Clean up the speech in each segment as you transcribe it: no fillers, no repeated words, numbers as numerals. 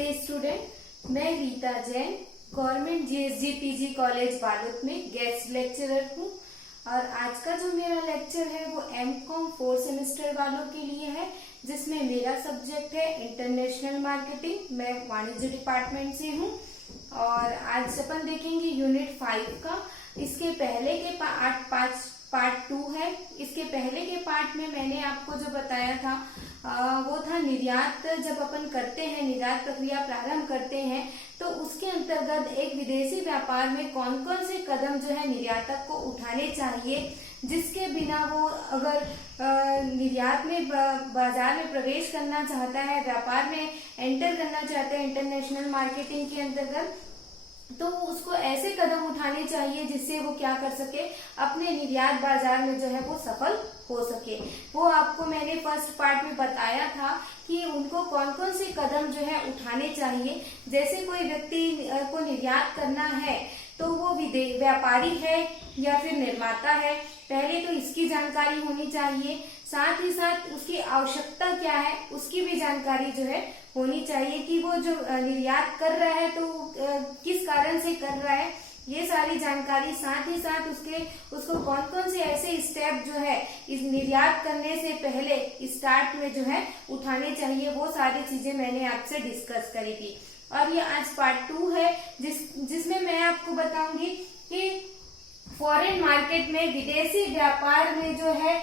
नमस्ते स्टूडेंट, मैं Rita Jain government GSG PG college Balod में गेस्ट लेक्चरर हूँ। और आज का जो मेरा लेक्चर है वो एमकॉम 4 सेमेस्टर वालों के लिए है, जिसमें मेरा सब्जेक्ट है इंटरनेशनल मार्केटिंग। मैं वाणिज्य डिपार्टमेंट से हूँ और आज अपन देखेंगे यूनिट 5 का। इसके पहले के पार्ट 2 है। इसके पहले के पार्ट में मैंने आपको जो बताया था वो था निर्यात। जब अपन करते हैं, निर्यात प्रक्रिया प्रारंभ करते हैं, तो उसके अंतर्गत एक विदेशी व्यापार में कौन कौन से कदम जो है निर्यातक को उठाने चाहिए, जिसके बिना वो अगर निर्यात में बाजार में प्रवेश करना चाहता है, व्यापार में एंटर करना चाहता है इंटरनेशनल मार्केटिंग के अंतर्गत, तो उसको ऐसे कदम उठाने चाहिए जिससे वो क्या कर सके, अपने निर्यात बाजार में जो है वो सफल हो सके। वो आपको मैंने फर्स्ट पार्ट में बताया था कि उनको कौन कौन से कदम जो है उठाने चाहिए। जैसे कोई व्यक्ति को निर्यात करना है तो वो व्यापारी है या फिर निर्माता है, पहले तो इसकी जानकारी होनी चाहिए। साथ ही साथ उसकी आवश्यकता क्या है उसकी भी जानकारी जो है होनी चाहिए कि वो जो निर्यात कर रहा है तो किस कारण से कर रहा है, ये सारी जानकारी। साथ ही साथ उसको कौन कौन से ऐसे स्टेप जो है इस निर्यात करने से पहले स्टार्ट में जो है उठाने चाहिए, वो सारी चीजें मैंने आपसे डिस्कस करी थी। और ये आज पार्ट 2 है जिसमें मैं आपको बताऊंगी कि फॉरेन मार्केट में, विदेशी व्यापार में जो है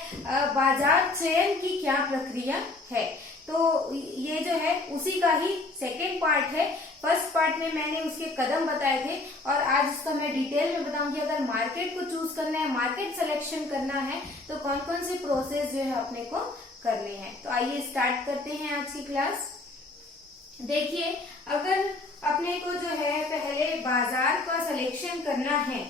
बाजार चयन की क्या प्रक्रिया है। तो ये जो है उसी का ही सेकेंड पार्ट है। फर्स्ट पार्ट में मैंने उसके कदम बताए थे और आज इसका मैं डिटेल में बताऊंगी। अगर मार्केट को चूज करना है, मार्केट सिलेक्शन करना है, तो कौन कौन से प्रोसेस जो है अपने को करने हैं। तो आइए स्टार्ट करते हैं आज की क्लास। देखिए, अगर अपने को जो है पहले बाजार का सिलेक्शन करना है,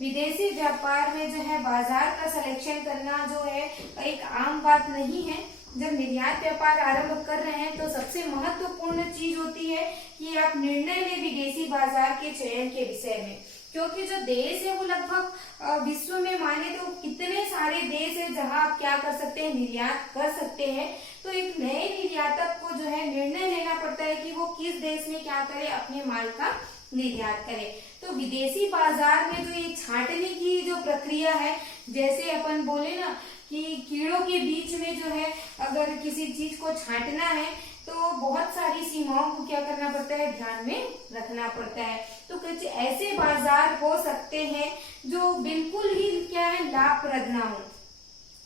विदेशी व्यापार में जो है बाजार का सिलेक्शन करना जो है एक आम बात नहीं है। जब निर्यात व्यापार आरंभ कर रहे हैं तो सबसे महत्वपूर्ण चीज होती है कि आप निर्णय लें विदेशी बाजार के चयन के विषय में, क्योंकि जो देश है वो लगभग विश्व में माने तो कितने सारे देश है जहां आप क्या कर सकते हैं, निर्यात कर सकते हैं। तो एक नए निर्यातक को जो है निर्णय लेना पड़ता है कि वो किस देश में क्या करे, अपने माल का निर्यात करे। तो विदेशी बाजार में जो ये छांटने की जो प्रक्रिया है, जैसे अपन बोले ना कि कीड़ों के बीच में जो है अगर किसी चीज को छांटना है तो बहुत सारी सीमाओं को क्या करना पड़ता है, ध्यान में रखना पड़ता है। तो कुछ ऐसे बाजार हो सकते हैं जो बिल्कुल ही क्या है, लाभप्रद ना हो,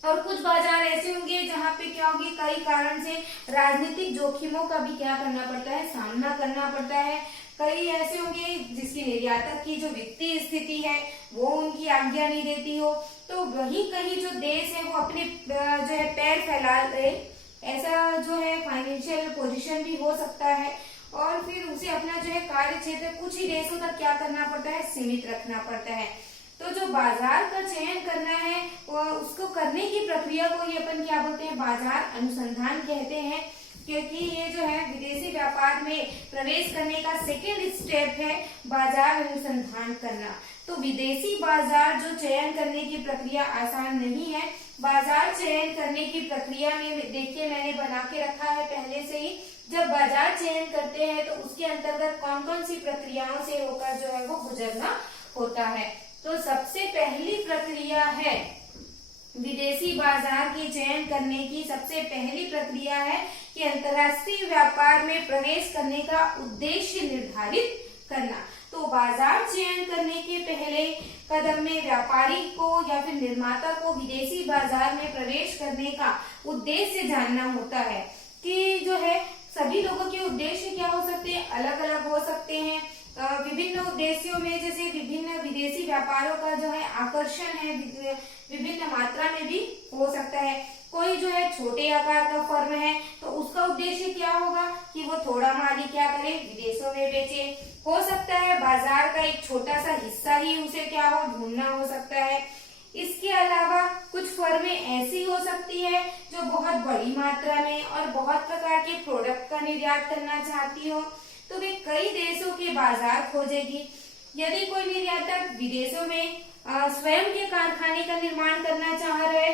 और कुछ बाजार ऐसे होंगे जहाँ पे क्या होगी, कई कारण से राजनीतिक जोखिमों का भी क्या करना पड़ता है, सामना करना पड़ता है। कई ऐसे होंगे जिसकी निर्यातक की जो वित्तीय स्थिति है वो उनकी आज्ञा नहीं देती हो, तो वही कहीं जो देश है वो अपने जो है पैर फैला ले, ऐसा जो है फाइनेंशियल पोजीशन भी हो सकता है। और फिर उसे अपना जो है कार्य क्षेत्र कुछ ही देशों तक क्या करना पड़ता है, सीमित रखना पड़ता है। तो जो बाजार का चयन करना है उसको करने की प्रक्रिया को ये अपन क्या बोलते हैं, बाजार अनुसंधान कहते हैं। क्योंकि ये जो है विदेशी व्यापार में प्रवेश करने का सेकेंड स्टेप है बाजार अनुसंधान करना। तो विदेशी बाजार जो चयन करने की प्रक्रिया आसान नहीं है। बाजार चयन करने की प्रक्रिया में देखिए मैंने बना के रखा है पहले से ही। जब बाजार चयन करते हैं तो उसके अंतर्गत कौन कौन सी प्रक्रियाओं से होकर जो है वो गुजरना होता है। तो सबसे पहली प्रक्रिया है विदेशी बाजार के चयन करने की, सबसे पहली प्रक्रिया है कि अंतर्राष्ट्रीय व्यापार में प्रवेश करने का उद्देश्य निर्धारित करना। तो बाजार चयन करने के पहले कदम में व्यापारी को या फिर निर्माता को विदेशी बाजार में प्रवेश करने का उद्देश्य जानना होता है। कि जो है सभी लोगों के उद्देश्य क्या हो सकते हैं, अलग अलग हो सकते हैं। विभिन्न उद्देश्यों में जैसे विभिन्न विदेशी व्यापारों का जो है आकर्षण है विभिन्न मात्रा में भी हो सकता है। कोई जो है छोटे आकार का फर्म है तो उसका उद्देश्य क्या होगा कि वो थोड़ा माल ही क्या करे, विदेशों में बेचे। हो सकता है बाजार का एक छोटा सा हिस्सा ही उसे क्या हो, ढूंढना हो सकता है। इसके अलावा कुछ फर्में ऐसी हो सकती है जो बहुत बड़ी मात्रा में और बहुत प्रकार के प्रोडक्ट का निर्यात करना चाहती हो, तो वे कई देशों के बाजार खोजेगी। यदि कोई निर्यातक विदेशों में स्वयं के कारखाने का निर्माण करना चाह रहे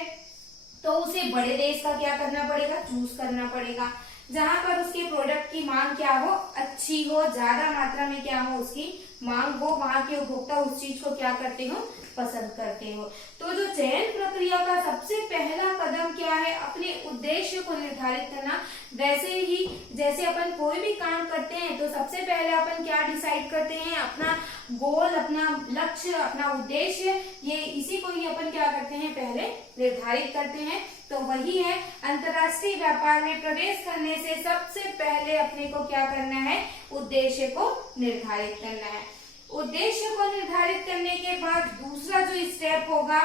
तो उसे बड़े देश का क्या करना पड़ेगा, चूज करना पड़ेगा। जहां पर उसके प्रोडक्ट की मांग क्या हो, अच्छी हो, ज्यादा मात्रा में क्या हो उसकी मांग हो, वहां के उपभोक्ता उस चीज को क्या करते हो, पसंद करते हो। तो जो चयन प्रक्रिया का सबसे पहला कदम क्या है, अपने उद्देश्य को निर्धारित करना। वैसे ही जैसे अपन कोई भी काम करते हैं तो सबसे पहले अपन क्या डिसाइड करते हैं, अपना गोल, अपना लक्ष्य, अपना उद्देश्य, ये इसी को ही अपन क्या करते हैं, पहले निर्धारित करते हैं। तो वही है, अंतर्राष्ट्रीय व्यापार में प्रवेश करने से सबसे पहले अपने को क्या करना है, उद्देश्य को निर्धारित करना है। उद्देश्य को निर्धारित करने के बाद दूसरा जो स्टेप होगा,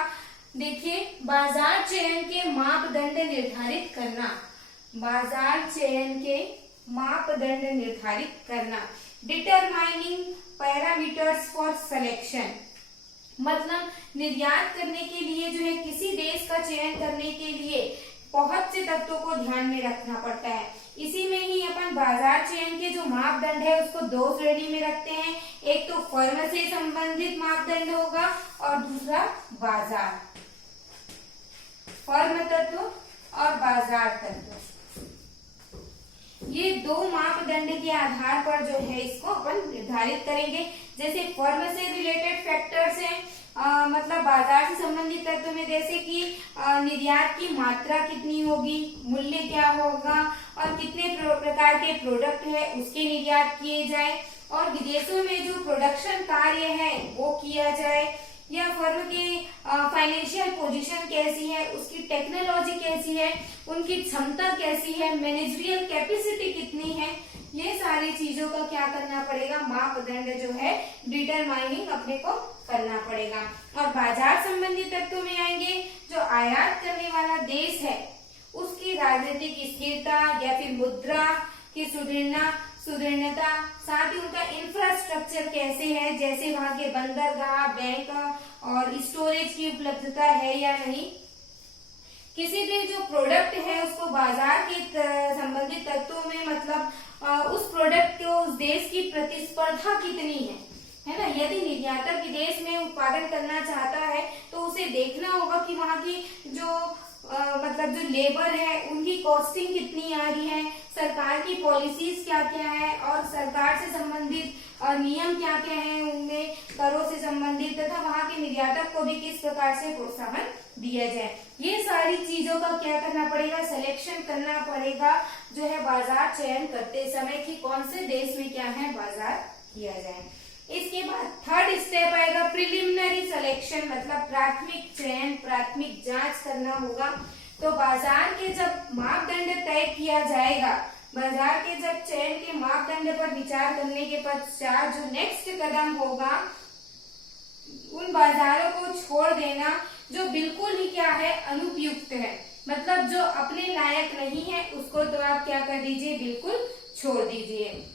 देखिए, बाजार चयन के मापदंड निर्धारित करना। बाजार चयन के मापदंड निर्धारित करना, डिटरमाइनिंग पैरामीटर्स फॉर सिलेक्शन। मतलब निर्यात करने के लिए जो है, किसी देश का चयन करने के लिए बहुत से तत्वों को ध्यान में रखना पड़ता है। इसी में ही अपन बाजार चयन के जो मापदंड है उसको दो श्रेणी में रखते हैं, एक तो फर्म से संबंधित मापदंड होगा और दूसरा बाजार, फर्म तत्व और बाजार तत्व। ये दो मापदंड के आधार पर जो है इसको अपन निर्धारित करेंगे। जैसे फर्म से रिलेटेड फैक्टर्स हैं, मतलब बाजार से संबंधित तत्व में जैसे कि निर्यात की मात्रा कितनी होगी, मूल्य क्या होगा और कितने प्रकार के प्रोडक्ट है उसके निर्यात किए जाए, और विदेशों में जो प्रोडक्शन कार्य है वो किया जाए, या फर्म की फाइनेंशियल पोजीशन कैसी है, उसकी टेक्नोलॉजी कैसी है, उनकी क्षमता कैसी है, मैनेजरियल कैपेसिटी कितनी है, ये सारी चीजों का क्या करना पड़ेगा, मापदंड जो है डिटरमाइनिंग अपने को करना पड़ेगा। और बाजार संबंधी तत्वों में आएंगे, जो आयात करने वाला देश है उसकी राजनीतिक स्थिरता या फिर मुद्रा की सुदृढ़ता, साथ ही उनका इंफ्रास्ट्रक्चर कैसे है, जैसे वहां के बंदरगाह, बैंक और स्टोरेज की उपलब्धता है या नहीं। किसी भी जो प्रोडक्ट है उसको बाजार के संबंधित तत्वों में, मतलब उस प्रोडक्ट को उस देश की प्रतिस्पर्धा कितनी है ना। यदि निर्यातक विदेश में उत्पादन करना चाहता है तो उसे देखना होगा कि वहाँ की जो मतलब जो लेबर है उनकी कॉस्टिंग कितनी आ रही है, सरकार की पॉलिसीज क्या क्या है और सरकार से संबंधित नियम क्या क्या है, उनमें करों से संबंधित, तथा वहाँ के निर्यातक को भी किस प्रकार से प्रोत्साहन दिया जाए। ये सारी चीजों का क्या करना पड़ेगा, सिलेक्शन करना पड़ेगा जो है बाजार चयन करते समय कि कौन से देश में क्या है बाजार किया जाए। इसके बाद थर्ड स्टेप आएगा प्रिलिमिनरी सिलेक्शन, मतलब प्राथमिक चयन, प्राथमिक जांच करना होगा। तो बाजार के जब मापदंड तय किया जाएगा, बाजार के जब चयन के मापदंड पर विचार करने के पश्चात जो नेक्स्ट कदम होगा, उन बाजारों को छोड़ देना जो बिल्कुल ही क्या है, अनुपयुक्त है, मतलब जो अपने लायक नहीं है उसको तो आप क्या कर दीजिए, बिल्कुल छोड़ दीजिए।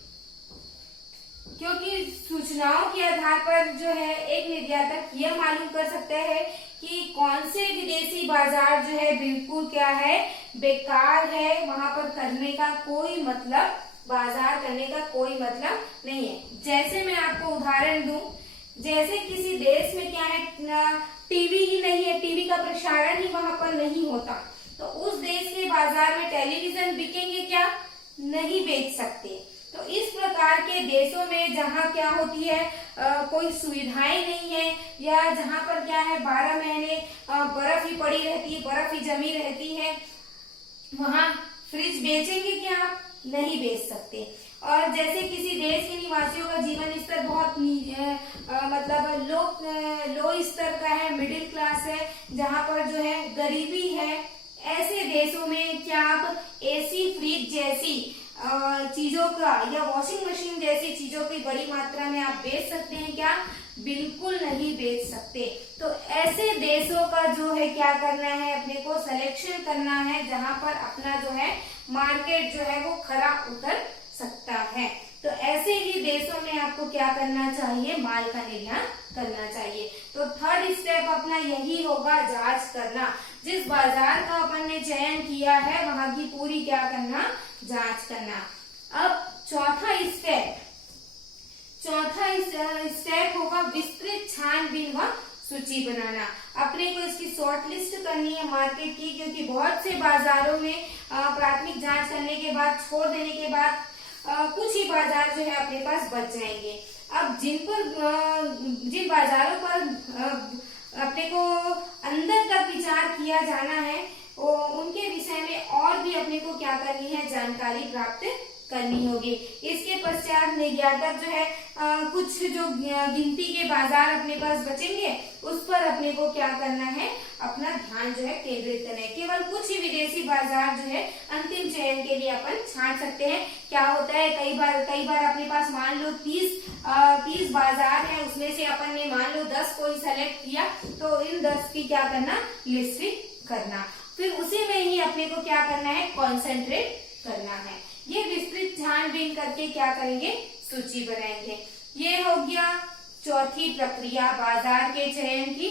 क्योंकि सूचनाओं के आधार पर जो है एक निर्यातक यह मालूम कर सकता है कि कौन से विदेशी बाजार जो है बिल्कुल क्या है, बेकार है, वहां पर करने का कोई मतलब, बाजार करने का कोई मतलब नहीं है। जैसे मैं आपको उदाहरण दूं, जैसे किसी देश में क्या है, टीवी ही नहीं है, टीवी का प्रसारण ही वहां पर नहीं होता, तो उस देश के बाजार में टेलीविजन बिकेंगे क्या, नहीं बेच सकते। तो इस प्रकार के देशों में जहाँ क्या होती है, कोई सुविधाएं नहीं है, या जहाँ पर क्या है 12 महीने बर्फ ही पड़ी रहती है, बर्फ ही जमी रहती है, वहाँ फ्रिज बेचेंगे क्या, आप नहीं बेच सकते। और जैसे किसी देश के निवासियों का जीवन स्तर बहुत मतलब लो स्तर का है, मिडिल क्लास है, जहाँ पर जो है गरीबी है, ऐसे देशों में क्या आप एसी, फ्रिज जैसी चीजों का या वॉशिंग मशीन जैसी चीजों की बड़ी मात्रा में आप बेच सकते हैं क्या, बिल्कुल नहीं बेच सकते। तो ऐसे देशों का जो है क्या करना है, अपने को सिलेक्शन करना है जहां पर अपना जो है मार्केट जो है वो खरा उतर सकता है। तो ऐसे ही देशों में आपको क्या करना चाहिए, माल का निर्यात करना चाहिए। तो थर्ड स्टेप अपना यही होगा, जांच करना। जिस बाजार का अपन ने चयन किया है वहां की पूरी क्या करना, जांच करना। अब चौथा स्टेप होगा विस्तृत छानबीन व सूची बनाना, अपने को इसकी शॉर्ट लिस्ट करनी है मार्केट की, क्योंकि बहुत से बाजारों में प्राथमिक जांच करने के बाद, छोड़ देने के बाद कुछ ही बाजार जो है अपने पास बच जाएंगे। अब जिन बाजारों पर अपने को अंदर तक विचार किया जाना है, उनके विषय में और भी अपने को क्या करनी है, जानकारी प्राप्त करनी होगी। इसके पश्चात निर्यातक जो है कुछ जो गिनती के बाजार अपने पास बचेंगे, उस पर अपने को क्या करना है, अपना ध्यान जो है केंद्रित करना है। केवल कुछ ही विदेशी बाजार जो है अंतिम चयन के लिए अपन छांट सकते हैं। क्या होता है, कई बार अपने पास मान लो 30 बाजार है, उसमें से अपन ने मान लो 10 को ही सेलेक्ट किया, तो इन 10 की क्या करना, लिस्टिंग करना, फिर उसी में ही अपने को क्या करना है, कॉन्सेंट्रेट करना है। ये विस्तृत छानबीन करके क्या करेंगे, सूची बनाएंगे। ये हो गया चौथी प्रक्रिया बाजार के चयन की।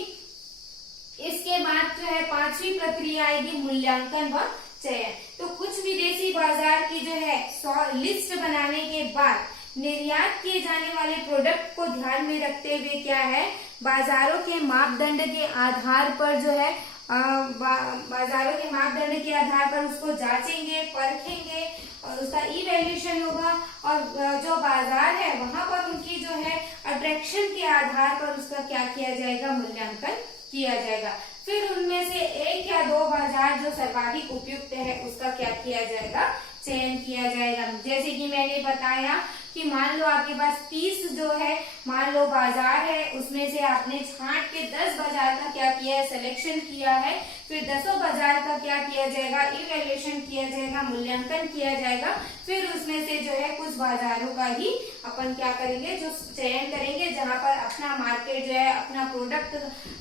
इसके बाद जो है पांचवी प्रक्रिया आएगी मूल्यांकन व चयन। तो कुछ विदेशी बाजार की जो है लिस्ट बनाने के बाद निर्यात किए जाने वाले प्रोडक्ट को ध्यान में रखते हुए क्या है, बाजारों के मापदंड के आधार पर जो है बाजारों के मापदंड के आधार पर उसको जांचेंगे, परखेंगे और उसका इवैल्यूएशन होगा। और जो बाजार है वहां पर उनकी जो है अट्रैक्शन के आधार पर उसका क्या किया जाएगा, मूल्यांकन किया जाएगा। फिर उनमें से 1 या 2 बाजार जो सर्वाधिक उपयुक्त है उसका क्या किया जाएगा, चयन किया जाएगा। जैसे कि मैंने बताया कि मान लो आपके पास 30 जो है मान लो बाजार है, उसमें से आपने छांट के 10 बाजार का क्या किया है, सिलेक्शन किया है। फिर 10 बाजार का क्या किया जाएगा, इवैल्यूएशन किया जाएगा, मूल्यांकन किया जाएगा। फिर उसमें से जो है कुछ बाजारों का ही अपन क्या करेंगे, जो चयन करेंगे, जहां पर अपना मार्केट जो है, अपना प्रोडक्ट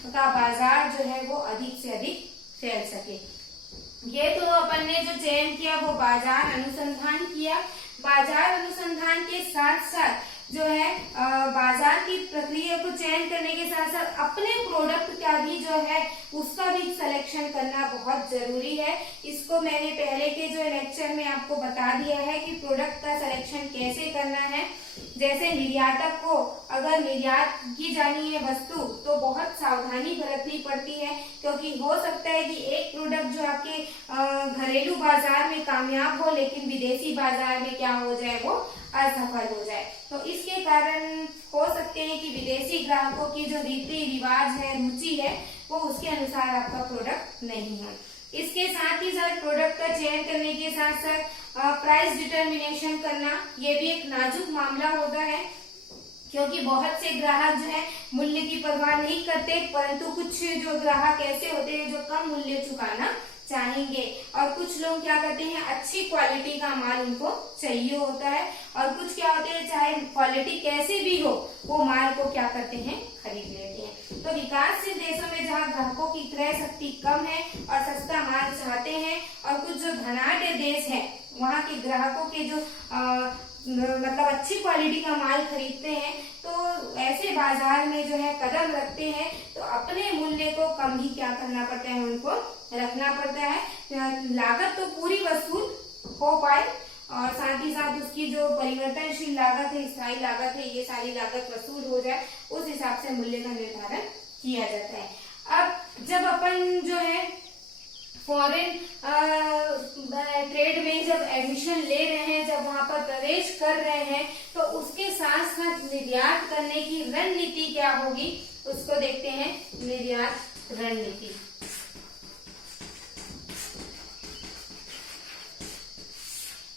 का बाजार जो है वो अधिक से अधिक फैल सके। ये तो अपन ने जो चयन किया वो बाजार अनुसंधान किया। बाजार अनुसंधान के साथ साथ जो है बाजार की प्रक्रिया को चयन करने के साथ साथ अपने प्रोडक्ट का भी जो है उसका भी सिलेक्शन करना बहुत जरूरी है। इसको मैंने पहले के जो लेक्चर में आपको बता दिया है कि प्रोडक्ट का सिलेक्शन कैसे करना है। जैसे निर्यातक को अगर निर्यात की जानी है वस्तु तो बहुत सावधानी बरतनी पड़ती है, क्योंकि हो सकता है कि एक प्रोडक्ट जो आपके घरेलू बाजार में कामयाब हो लेकिन विदेशी बाजार में क्या हो जाए, वो असफल हो जाए। तो इसके कारण हो सकते हैं कि विदेशी ग्राहकों की जो रीति रिवाज है, रुचि है, वो उसके अनुसार आपका प्रोडक्ट नहीं है। इसके साथ ही साथ प्रोडक्ट का चयन करने के साथ साथ प्राइस डिटर्मिनेशन करना, ये भी एक नाजुक मामला होता है, क्योंकि बहुत से ग्राहक जो है मूल्य की परवाह नहीं करते, परंतु कुछ जो ग्राहक ऐसे होते हैं जो कम मूल्य चुकाना चाहेंगे, और कुछ लोग क्या करते हैं, अच्छी क्वालिटी का माल उनको चाहिए होता है, और कुछ क्या होते हैं, चाहे क्वालिटी कैसे भी हो वो माल को क्या करते हैं, खरीद लेते हैं। तो विकासशील देशों में जहाँ ग्राहकों की क्रय शक्ति कम है और सस्ता माल चाहते हैं, और कुछ जो धनाढ्य देश है वहाँ के ग्राहकों के जो मतलब अच्छी क्वालिटी का माल खरीदते हैं, तो ऐसे बाजार में जो है कदम रखते हैं तो अपने मूल्य को कम ही क्या करना पड़ता है, उनको रखना पड़ता है। लागत तो पूरी वसूल हो पाए और साथ ही साथ उसकी जो परिवर्तनशील लागत है, स्थायी लागत है, ये सारी लागत वसूल हो जाए, उस हिसाब से मूल्य का निर्धारण किया जाता है। अब जब अपन जो है फॉरेन ट्रेड में जब एडमिशन ले रहे हैं, जब वहां पर प्रवेश कर रहे हैं, तो उसके साथ साथ निर्यात करने की रणनीति क्या होगी, उसको देखते हैं। निर्यात रणनीति,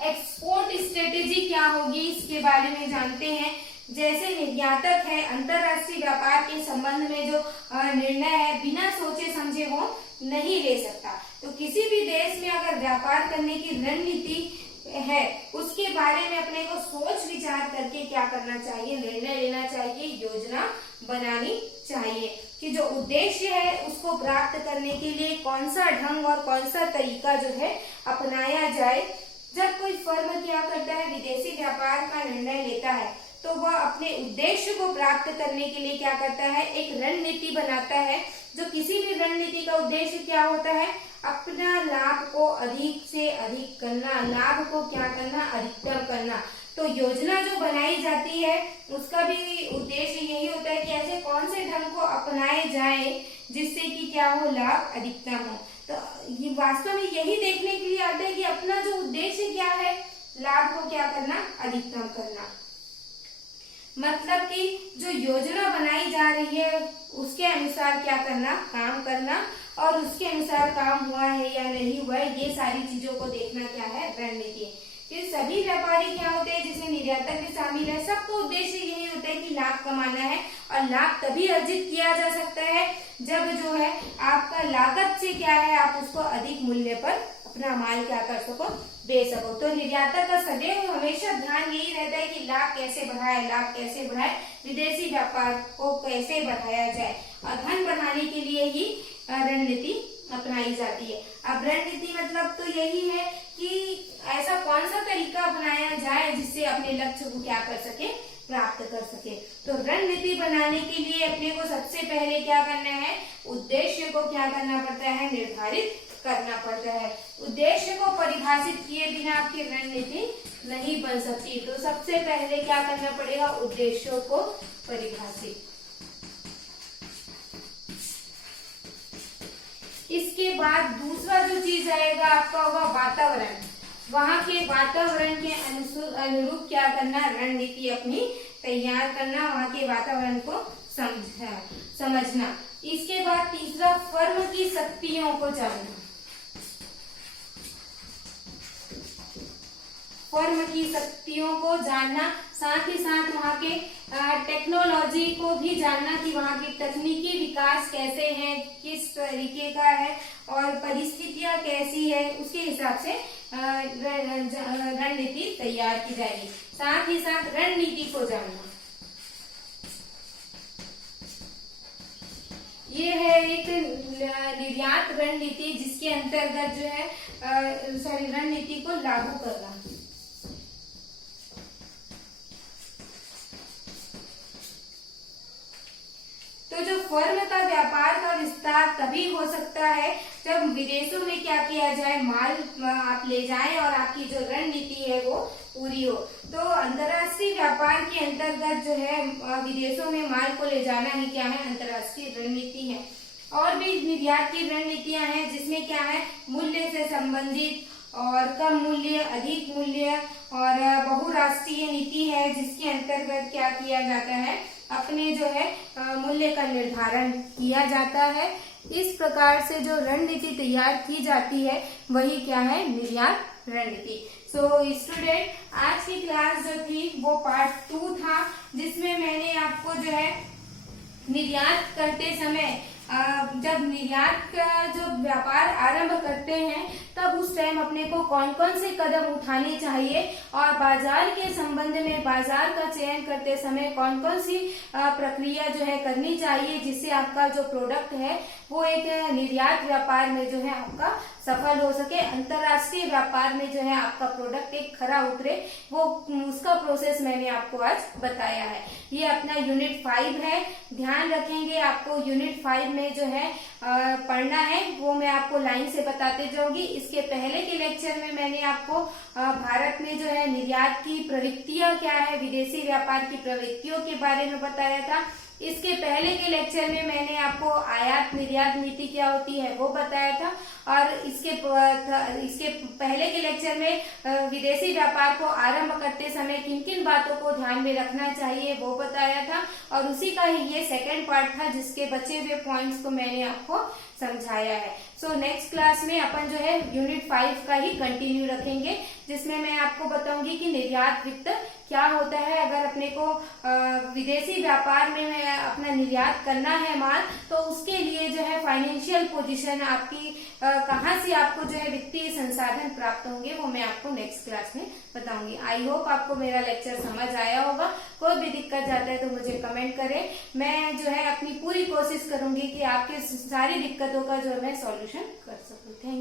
एक्सपोर्ट स्ट्रेटेजी क्या होगी, इसके बारे में जानते हैं। जैसे निर्यातक है, अंतरराष्ट्रीय व्यापार के संबंध में जो निर्णय है बिना सोचे समझे वो नहीं ले सकता। तो किसी भी देश में अगर व्यापार करने की रणनीति है, उसके बारे में अपने को सोच विचार करके क्या करना चाहिए, निर्णय लेना चाहिए, योजना बनानी चाहिए कि जो उद्देश्य है उसको प्राप्त करने के लिए कौन सा ढंग और कौन सा तरीका जो है अपनाया जाए। जब कोई फर्म क्या करता है, विदेशी व्यापार का निर्णय लेता है, तो वह अपने उद्देश्य को प्राप्त करने के लिए क्या करता है, एक रणनीति बनाता है। जो किसी भी रणनीति का उद्देश्य क्या होता है, अपना लाभ को अधिक से अधिक करना, लाभ को क्या करना, अधिकतम करना। तो योजना जो बनाई जाती है उसका भी उद्देश्य यही होता है कि ऐसे कौन से ढंग को अपनाए जाए जिससे कि क्या हो, लाभ अधिकतम हो। तो ये वास्तव में यही देखने के लिए आता है कि अपना जो उद्देश्य क्या है, लाभ को क्या करना, अधिकतम करना। मतलब कि जो योजना बनाई जा रही है उसके अनुसार क्या करना, काम करना, और उसके अनुसार काम हुआ है या नहीं हुआ है, ये सारी चीजों को देखना क्या है, रणनीति। ये सभी व्यापारी क्या होते हैं, जिसमें निर्यातक भी शामिल है, सबका उद्देश्य यही होता है कि लाभ कमाना है। और लाभ तभी अर्जित किया जा सकता है जब जो है आपका लागत से क्या है, आप उसको अधिक मूल्य पर अपना माल क्या कर सको, दे सको। तो निर्यातक का सदैव हमेशा ध्यान यही रहता है कि लाभ कैसे बढ़ाए, लाभ कैसे बढ़ाए, विदेशी व्यापार को कैसे बढ़ाया जाए, और धन बढ़ाने के लिए ही रणनीति अपनाई जाती है। अब रणनीति मतलब तो यही है कि ऐसा कौन सा तरीका अपनाया जाए जिससे अपने लक्ष्य को क्या कर सके, प्राप्त कर सके। तो रणनीति बनाने के लिए अपने को सबसे पहले क्या करना है, उद्देश्य को क्या करना पड़ता है, निर्धारित करना पड़ता है। उद्देश्य को परिभाषित किए बिना आपकी रणनीति नहीं बन सकती। तो सबसे पहले क्या करना पड़ेगा, उद्देश्यों को परिभाषित। इसके बाद दूसरा जो चीज आएगा आपका होगा वातावरण। वहां के वातावरण के अनुरूप क्या करना, रणनीति अपनी तैयार करना, वहां के वातावरण को समझना। इसके बाद तीसरा, फर्म की शक्तियों को जानना। फर्म की शक्तियों को जानना, साथ ही साथ वहाँ के टेक्नोलॉजी को भी जानना कि वहाँ की तकनीकी विकास कैसे है, किस तरीके का है और परिस्थितियां कैसी है, उसके हिसाब से रणनीति तैयार की जाएगी। साथ ही साथ रणनीति को जानना, ये है एक निर्यात रणनीति जिसके अंतर्गत जो है रणनीति को लागू करना। तो जो फर्म का व्यापार का विस्तार तभी हो सकता है जब विदेशों में क्या किया जाए, माल आप ले जाएं और आपकी जो रणनीति है वो पूरी हो। तो अंतर्राष्ट्रीय व्यापार के अंतर्गत जो है विदेशों में माल को ले जाना ही क्या है, अंतर्राष्ट्रीय रणनीति है। और भी निर्यात की रणनीतियां हैं जिसमें क्या है, मूल्य से संबंधित और कम मूल्य, अधिक मूल्य और बहुराष्ट्रीय नीति है जिसके अंतर्गत क्या किया जाता है, अपने जो है मूल्य का निर्धारण किया जाता है। इस प्रकार से जो रणनीति तैयार की जाती है वही क्या है, निर्यात रणनीति। सो स्टूडेंट, आज की क्लास जो थी वो पार्ट 2 था, जिसमें मैंने आपको जो है निर्यात करते समय जब निर्यात का जो व्यापार आरंभ करते हैं तब उस टाइम अपने को कौन कौन से कदम उठाने चाहिए और बाजार के संबंध में बाजार का चयन करते समय कौन कौन सी प्रक्रिया जो है करनी चाहिए जिससे आपका जो प्रोडक्ट है वो एक निर्यात व्यापार में जो है आपका सफल हो सके, अंतर्राष्ट्रीय व्यापार में जो है आपका प्रोडक्ट एक खरा उतरे, वो उसका प्रोसेस मैंने आपको आज बताया है। ये अपना यूनिट 5 है, ध्यान रखेंगे। आपको यूनिट 5 में जो है पढ़ना है वो मैं आपको लाइन से बताते जाऊंगी। इसके पहले के लेक्चर में मैंने आपको भारत में जो है निर्यात की प्रवृत्तियां क्या है, विदेशी व्यापार की प्रवृत्तियों के बारे में बताया था। इसके पहले के लेक्चर में मैंने आपको आयात निर्यात नीति क्या होती है वो बताया था, और इसके पहले के लेक्चर में विदेशी व्यापार को आरंभ करते समय किन किन बातों को ध्यान में रखना चाहिए वो बताया था, और उसी का ही ये सेकंड पार्ट था जिसके बचे हुए पॉइंट्स को मैंने आपको समझाया है। सो नेक्स्ट क्लास में अपन जो है यूनिट 5 का ही कंटिन्यू रखेंगे, जिसमें मैं आपको बताऊंगी कि निर्यात वित्त क्या होता है। अगर अपने को विदेशी व्यापार में अपना निर्यात करना है माल, तो उसके लिए जो है फाइनेंशियल पोजीशन आपकी कहाँ से आपको जो है वित्तीय संसाधन प्राप्त होंगे वो मैं आपको नेक्स्ट क्लास में बताऊंगी। आई होप आपको मेरा लेक्चर समझ आया होगा। कोई भी दिक्कत जाता है तो मुझे कमेंट करें, मैं जो है अपनी पूरी कोशिश करूंगी कि आपके सारी दिक्कतों का जो है मैं सॉल्यूशन कर सकूं। Thank you.